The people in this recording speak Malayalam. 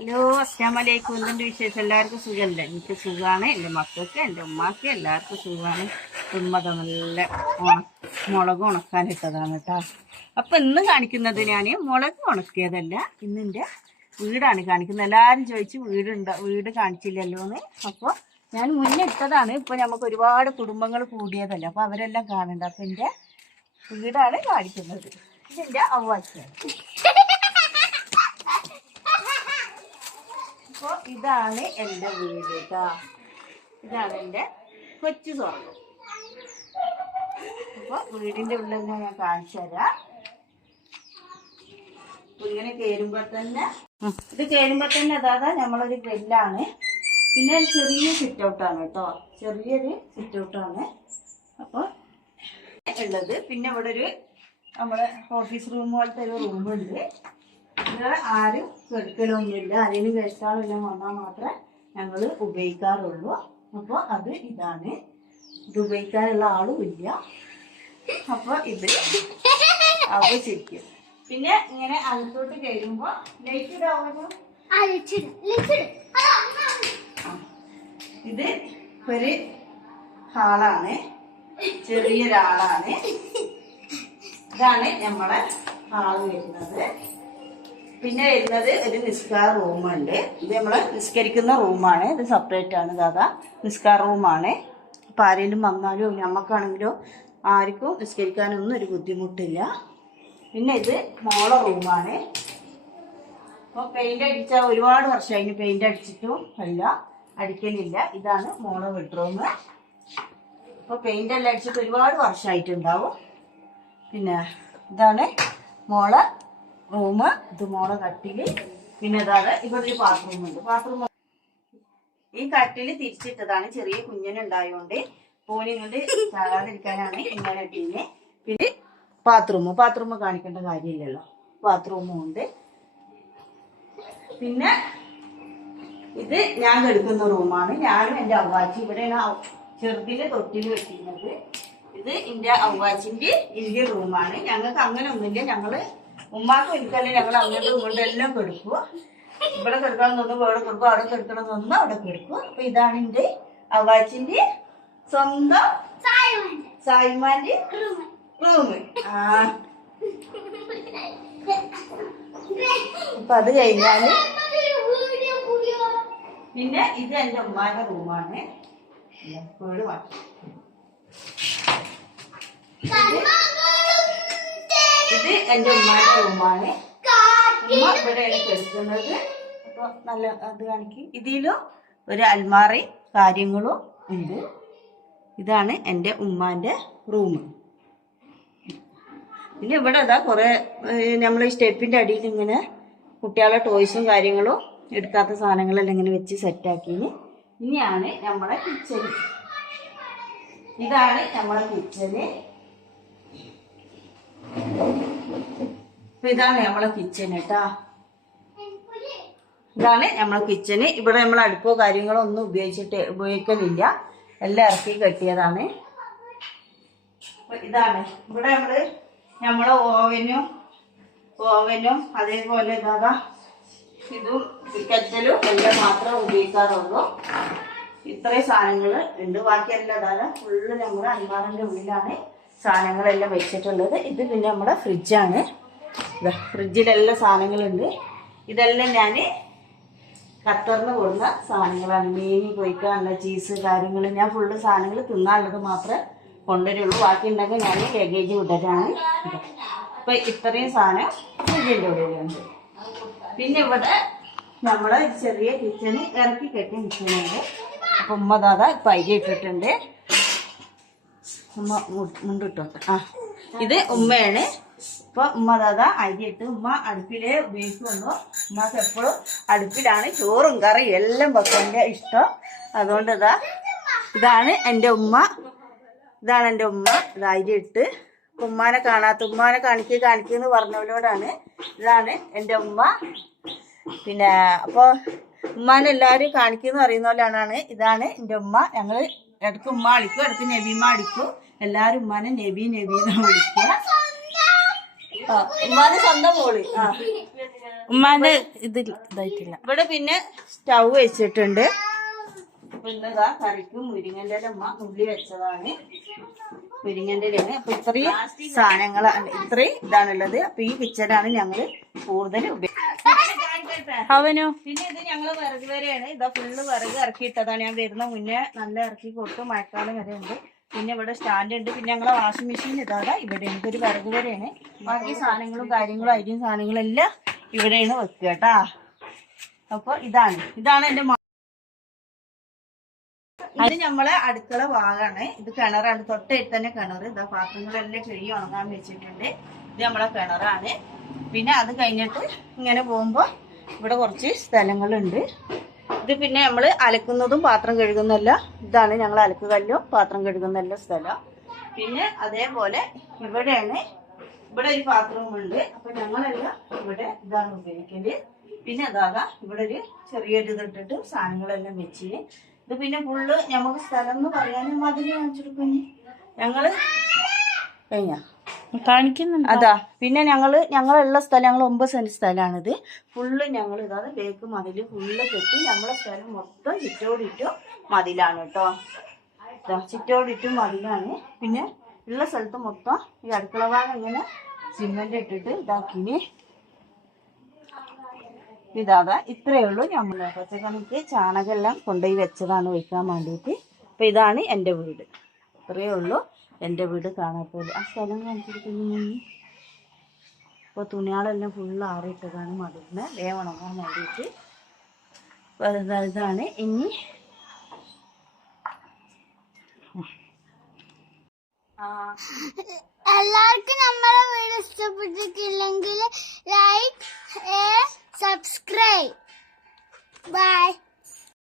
ഹലോ അസ്സാം വലൈക്കും എന്തുണ്ട് വിശേഷം? എല്ലാവർക്കും സുഖമല്ലേ എനിക്ക് സുഖമാണ് എന്റെ മക്കൾക്ക് എന്റെ ഉമ്മാക്ക് എല്ലാവർക്കും സുഖമാണ് ഉമ്മത നല്ല മുളക് ഉണക്കാനിട്ടതാണ് കേട്ടോ അപ്പം ഇന്ന് കാണിക്കുന്നത് ഞാൻ മുളക് ഉണക്കിയതല്ല. ഇന്നിന്റെ വീടാണ് കാണിക്കുന്നത്. എല്ലാവരും ചോദിച്ച് വീടുണ്ട്? വീട് കാണിച്ചില്ലല്ലോ എന്ന് അപ്പോൾ ഞാൻ മുന്നേ ഇട്ടതാണ്. ഇപ്പോൾ നമുക്ക് ഒരുപാട് കുടുംബങ്ങൾ കൂടിയതല്ല. അപ്പോൾ അവരെല്ലാം കാണണ്ട അപ്പം എന്റെ വീടാണ് കാണിക്കുന്നത്. ഇതെന്റെ അവകാശമാണ് അപ്പോൾ ഇതാണ് എന്റെ വീട് കേട്ടോ ഇതാണ് എന്റെ കൊച്ചു സ്വർഗം. അപ്പോൾ വീടിന്റെ ഉള്ളിൽ ഞാൻ കാണിച്ചു തരാം. ഇങ്ങനെ കയറുമ്പോൾ തന്നെ ഇത് കയറുമ്പോൾ തന്നെ അതാതാ നമ്മളൊരു ഗ്രില്ലാണ്. പിന്നെ ഒരു ചെറിയ സിറ്റ് ഔട്ടാണ് കേട്ടോ ചെറിയൊരു സിറ്റ് ഔട്ടാണ് അപ്പോൾ ഉള്ളത്. പിന്നെ ഇവിടെ ഒരു നമ്മളെ ഓഫീസ് റൂം പോലത്തെ ഒരു റൂമുണ്ട് ഇവിടെ ആരും കെടുക്കലൊന്നുമില്ല ആരെങ്കിലും ഗസ്റ്റാളെല്ലാം വന്നാൽ മാത്രമേ ഞങ്ങൾ ഉപയോഗിക്കാറുള്ളൂ. അപ്പോൾ അത് ഇതാണ്. ഇത് ഉപയോഗിക്കാനുള്ള ആളും ഇല്ല. അപ്പോൾ ഇത് അവ ചിരിക്കും. പിന്നെ ഇങ്ങനെ അകത്തോട്ട് കയറുമ്പോൾ ലൈറ്റ് ഇടാവുമല്ലോ ഇത് ഒരു ഹാളാണ്. ചെറിയൊരാളാണ്. ഇതാണ് നമ്മളെ ഹാൾ വരുന്നത്. പിന്നെ വരുന്നത് ഒരു നിസ്കാർ റൂമുണ്ട് ഇത് നമ്മൾ നിസ്കരിക്കുന്ന റൂമാണ് ഇത് സെപ്പറേറ്റ് ആണ് ദാദാ. നിസ്കാർ റൂമാണ് അപ്പം ആരെങ്കിലും വന്നാലും നമുക്കാണെങ്കിലോ ആർക്കും നിസ്കരിക്കാനൊന്നും ഒരു ബുദ്ധിമുട്ടില്ല. പിന്നെ ഇത് മോളെ റൂമാണ് അപ്പോൾ പെയിന്റ് അടിച്ച ഒരുപാട് വർഷമായി ഇനി പെയിന്റ് അടിച്ചിട്ടും അല്ല അടിക്കലില്ല. ഇതാണ് മോളെ ബെഡ്റൂം അപ്പോൾ പെയിന്റ് എല്ലാം അടിച്ചിട്ട് ഒരുപാട് വർഷമായിട്ടുണ്ടാവും. പിന്നെ ഇതാണ് മോളെ റൂം ഇത് മോളെ കട്ടിൽ. പിന്നെ ഇതാണ് ഇവിടെ ഒരു ബാത്റൂം ഉണ്ട്. ബാത്റൂം ഈ കട്ടിൽ തിരിച്ചിട്ടതാണ് ചെറിയ കുഞ്ഞനുണ്ടായോണ്ട് പോനി കൊണ്ട് ചാകാതിരിക്കാനാണ് ഇങ്ങനെ ഇട്ടീന് പിന്നെ ബാത്റൂം ബാത്റൂം കാണിക്കേണ്ട കാര്യമില്ലല്ലോ. ബാത്റൂമും ഉണ്ട്. പിന്നെ ഇത് ഞാൻ കെടുക്കുന്ന റൂമാണ് ഞാനും എന്റെ അവ്വാച്ചി ഇവിടെയാണ് ചെറുതിൽ തൊട്ടിൽ വെച്ചിരുന്നത്. ഇത് എന്റെ അവ്വാച്ചിന്റെ ഇന്ത്യ റൂമാണ് ഞങ്ങൾക്ക് അങ്ങനെ ഒന്നുമില്ല. ഞങ്ങൾ ഉമ്മാക്കും എനിക്കല്ലേ ഞങ്ങൾ അങ്ങോട്ടും ഇങ്ങോട്ടും എല്ലാം കെടുക്കുക ഇവിടെ കിടക്കണം തോന്നും ഇവിടെ കൊടുക്കും അവിടെ കിടക്കണം തോന്നും അവിടെ കിടക്കും. അപ്പൊ ഇതാണ് എന്റെ അവാച്ചിന്റെ സ്വന്തം സായിമാന്റെ റൂം ആ. അപ്പൊ അത് കഴിഞ്ഞാൽ പിന്നെ ഇത് എന്റെ ഉമ്മാന്റെ റൂമാണ്. എപ്പോഴും എന്റെ ഉമ്മാന്റെ റൂമാണ്. ഉമ്മ ഇവിടെയാണ് കിടക്കുന്നത് അപ്പൊ നല്ല അത് കാണിക്കും. ഇതിലും ഒരു അൽമാറി കാര്യങ്ങളും ഉണ്ട്. ഇതാണ് എന്റെ ഉമ്മാന്റെ റൂം. പിന്നെ ഇവിടെ അതാ കുറെ നമ്മൾ ഈ സ്റ്റെപ്പിന്റെ അടിയിൽ ഇങ്ങനെ കുട്ടികളുടെ ടോയ്സും കാര്യങ്ങളും എടുക്കാത്ത സാധനങ്ങളെല്ലാം ഇങ്ങനെ വെച്ച് സെറ്റാക്കിന് ഇനിയാണ് നമ്മളെ കിച്ചൺ ഇതാണ് നമ്മളെ കിച്ചണ്. ഇതാണ് നമ്മളെ കിച്ചൺ കേട്ടാ ഇതാണ് നമ്മളെ കിച്ചണ് ഇവിടെ നമ്മൾ അടുപ്പോ കാര്യങ്ങളോ ഒന്നും ഉപയോഗിച്ചിട്ട് ഉപയോഗിക്കലില്ല. എല്ലാം ഇറക്കി കെട്ടിയതാണ്. ഇതാണ്. ഇവിടെ നമ്മൾ നമ്മളെ ഓവനും ഓവനും അതേപോലെ ഇതാ. ഇതും കെറ്റലും എല്ലാം മാത്രമേ ഉപയോഗിക്കാറുള്ളൂ. ഇത്രയും സാധനങ്ങൾ ഉണ്ട്. ബാക്കിയെല്ലാം ഇതാ ഫുള്ള് നമ്മുടെ അൻപാറിന്റെ ഉള്ളിലാണ്. സാധനങ്ങളെല്ലാം വെച്ചിട്ടുള്ളത്. ഇത് പിന്നെ നമ്മുടെ ഫ്രിഡ്ജാണ്. ഫ്രിഡ്ജിലെല്ലാം സാധനങ്ങളുണ്ട്. ഇതെല്ലാം ഞാൻ ഖത്തറിന് കൊടുന്ന സാധനങ്ങളാണ്. മീനി പൊയ്ക്കാനുള്ള ചീസ് കാര്യങ്ങൾ ഞാൻ ഫുള്ള് സാധനങ്ങൾ തിന്നാനുള്ളത് മാത്രമേ കൊണ്ടുവരുള്ളൂ. ബാക്കി ഉണ്ടെങ്കിൽ ഞാൻ ലഗേജ് വിട്ടിട്ടാണ് അപ്പം ഇത്രയും സാധനം ഫ്രിഡ്ജിന്റെ ഉള്ളിലുണ്ട്. പിന്നെ ഇവിടെ നമ്മളെ ചെറിയ കിച്ചണ് ഇറക്കി കെട്ടിയ കിച്ചണുണ്ട് അപ്പം ഉമ്മ ഇപ്പൊ അരി ഇട്ടിട്ടുണ്ട് ഉമ്മ മുണ്ടിട്ടോട്ടെ ആ ഇത് ഉമ്മയാണ്. ഇപ്പൊ ഉമ്മ ദാദാ അരി ഇട്ട് ഉമ്മ അടുപ്പിലേ ഉപയോഗിക്കുള്ളൂ ഉമ്മക്ക് എപ്പോഴും അടുപ്പിലാണ് ചോറും കറി എല്ലാം വെക്കാന്റെ ഇഷ്ടം. അതുകൊണ്ട് ഇതാ ഇതാണ് എന്റെ ഉമ്മ. ഇതാണ് എന്റെ ഉമ്മ. ഇത് അരി ഇട്ട് ഇപ്പൊ ഉമ്മാനെ കാണാത്ത ഉമ്മാനെ കാണിക്കുക കാണിക്കുക എന്ന് പറഞ്ഞവരോടാണ് ഇതാണ് എന്റെ ഉമ്മ. പിന്നെ അപ്പോൾ ഉമ്മാനെ എല്ലാവരും കാണിക്കുന്ന അറിയുന്ന പോലെയാണ് ഇതാണ് എന്റെ ഉമ്മ. ഞങ്ങൾ ഇടയ്ക്ക് ഉമ്മ അടിക്കും ഇടയ്ക്ക് നബീമ അടിക്കും എല്ലാരും ഉമ്മാനെ നബി നബി എന്നാണ് വിളിക്കുക. ആ ഉമ്മാനെ സ്വന്തം മോൾ. ആ. ഉമ്മാന്റെ ഇത് ഇതായിട്ടില്ല. ഇവിടെ പിന്നെ സ്റ്റൗ വെച്ചിട്ടുണ്ട്. പിന്നെ കറിക്ക് മുരിങ്ങന്റെ ഉമ്മ ഉള്ളി വെച്ചതാണ്. മുരിങ്ങന്റെ ഇലയാണ് അപ്പൊ ഇത്രയും സാധനങ്ങളാണ് ഇത്രയും ഇതാണുള്ളത്. അപ്പൊ ഈ കിച്ചനാണ് ഞങ്ങൾ കൂടുതൽ ഉപയോഗിക്കുന്നത് അവനോ? പിന്നെ ഇത് ഞങ്ങൾ വിറക് വരെയാണ് ഇതാ ഫുള്ള് വിറക് ഇറക്കി ഇട്ടതാണ് ഞാൻ വരുന്ന മുന്നേ നല്ല ഇറക്കി കൊടുത്തു. മഴക്കാലം വരെ ഉണ്ട്. പിന്നെ ഇവിടെ സ്റ്റാൻഡ് ഉണ്ട്. പിന്നെ ഞങ്ങളെ വാഷിംഗ് മെഷീൻ ഇതാതാ ഇവിടെ ഒരു വിറക് വരെയാണ് ബാക്കി സാധനങ്ങളും കാര്യങ്ങളും അരിയും സാധനങ്ങളും എല്ലാം ഇവിടെയാണ് വെക്കുക കേട്ടാ. അപ്പൊ ഇതാണ്. ഇതാണ് എന്റെ അത് നമ്മളെ അടുക്കള ഭാഗമാണ് ഇത് കിണറാണ്. തൊട്ടടുത്ത് തന്നെ കിണർ ഇതാ പാത്രങ്ങളെല്ലാം കിഴി ഉണങ്ങാൻ വെച്ചിട്ടുണ്ട്. ഇത് നമ്മളെ കിണറാണ്. പിന്നെ അത് കഴിഞ്ഞിട്ട് ഇങ്ങനെ പോകുമ്പോ ഇവിടെ കുറച്ച് സ്ഥലങ്ങളുണ്ട്. ഇത് പിന്നെ നമ്മൾ അലക്കുന്നതും പാത്രം കഴുകുന്നല്ല. ഇതാണ് ഞങ്ങൾ അലക്കുകല്ലും പാത്രം കഴുകുന്നല്ല സ്ഥലം. പിന്നെ അതേപോലെ ഇവിടെയാണ് ഇവിടെ ഒരു പാത്രവുമുണ്ട് അപ്പൊ ഞങ്ങളെല്ലാം ഇവിടെ ഇതാണ് ഉപയോഗിക്കൽ. പിന്നെ അതാകാം ഇവിടെ ഒരു ചെറിയൊരു ഇതിട്ടിട്ട് സാധനങ്ങളെല്ലാം വെച്ചിന് ഇത് പിന്നെ ഫുള്ള് നമുക്ക് സ്ഥലം എന്ന് പറയാനും മാതിരി കാണിച്ചെടുക്കും ഞങ്ങൾ കഴിഞ്ഞ? കാണിക്കുന്നുണ്ട്. അതാ പിന്നെ ഞങ്ങൾ ഞങ്ങളുള്ള സ്ഥലം ഞങ്ങൾ ഒമ്പത് സെന്റ് സ്ഥലമാണിത് ഫുള്ള് ഞങ്ങൾ ഇതാ ബേക്ക് മതിൽ ഫുള്ള് കെട്ടി ഞങ്ങളെ സ്ഥലം മൊത്തം ചുറ്റോടിറ്റും മതിലാണ് കേട്ടോ ചുറ്റോടിറ്റും മതിലാണ്. പിന്നെ ഉള്ള സ്ഥലത്ത് മൊത്തം ഈ അടുക്കള ഭാഗം ഇങ്ങനെ സിമെന്റ് ഇട്ടിട്ട് ഇതാക്കിന്. ഇതാതാ ഇത്രയേ ഉള്ളൂ നമ്മൾ ചാണകം ചാണകമെല്ലാം കൊണ്ടുപോയി വെച്ചതാണ് ഒഴിക്കാൻ വേണ്ടിയിട്ട്. അപ്പൊ ഇതാണ് എന്റെ വീട്. ഇത്രയേ ഉള്ളൂ. എന്റെ വീട് കാണാപ്പോലെ ആ സ്ഥലം കാണിച്ചിരിക്കുന്നു ഇപ്പോൾ തുണികളെല്ലാം ഫുള്ള് ആറിയിട്ടതാണ് മതിലിന് വേഗം ഉണങ്ങാൻ വേണ്ടിയിട്ട് ഇതാണ്. ഇനി എല്ലാവർക്കും നമ്മളെ വീട് ഇഷ്ടപ്പെട്ടിട്ടില്ലെങ്കിൽ ലൈക്ക് സബ്സ്ക്രൈബ് ബൈ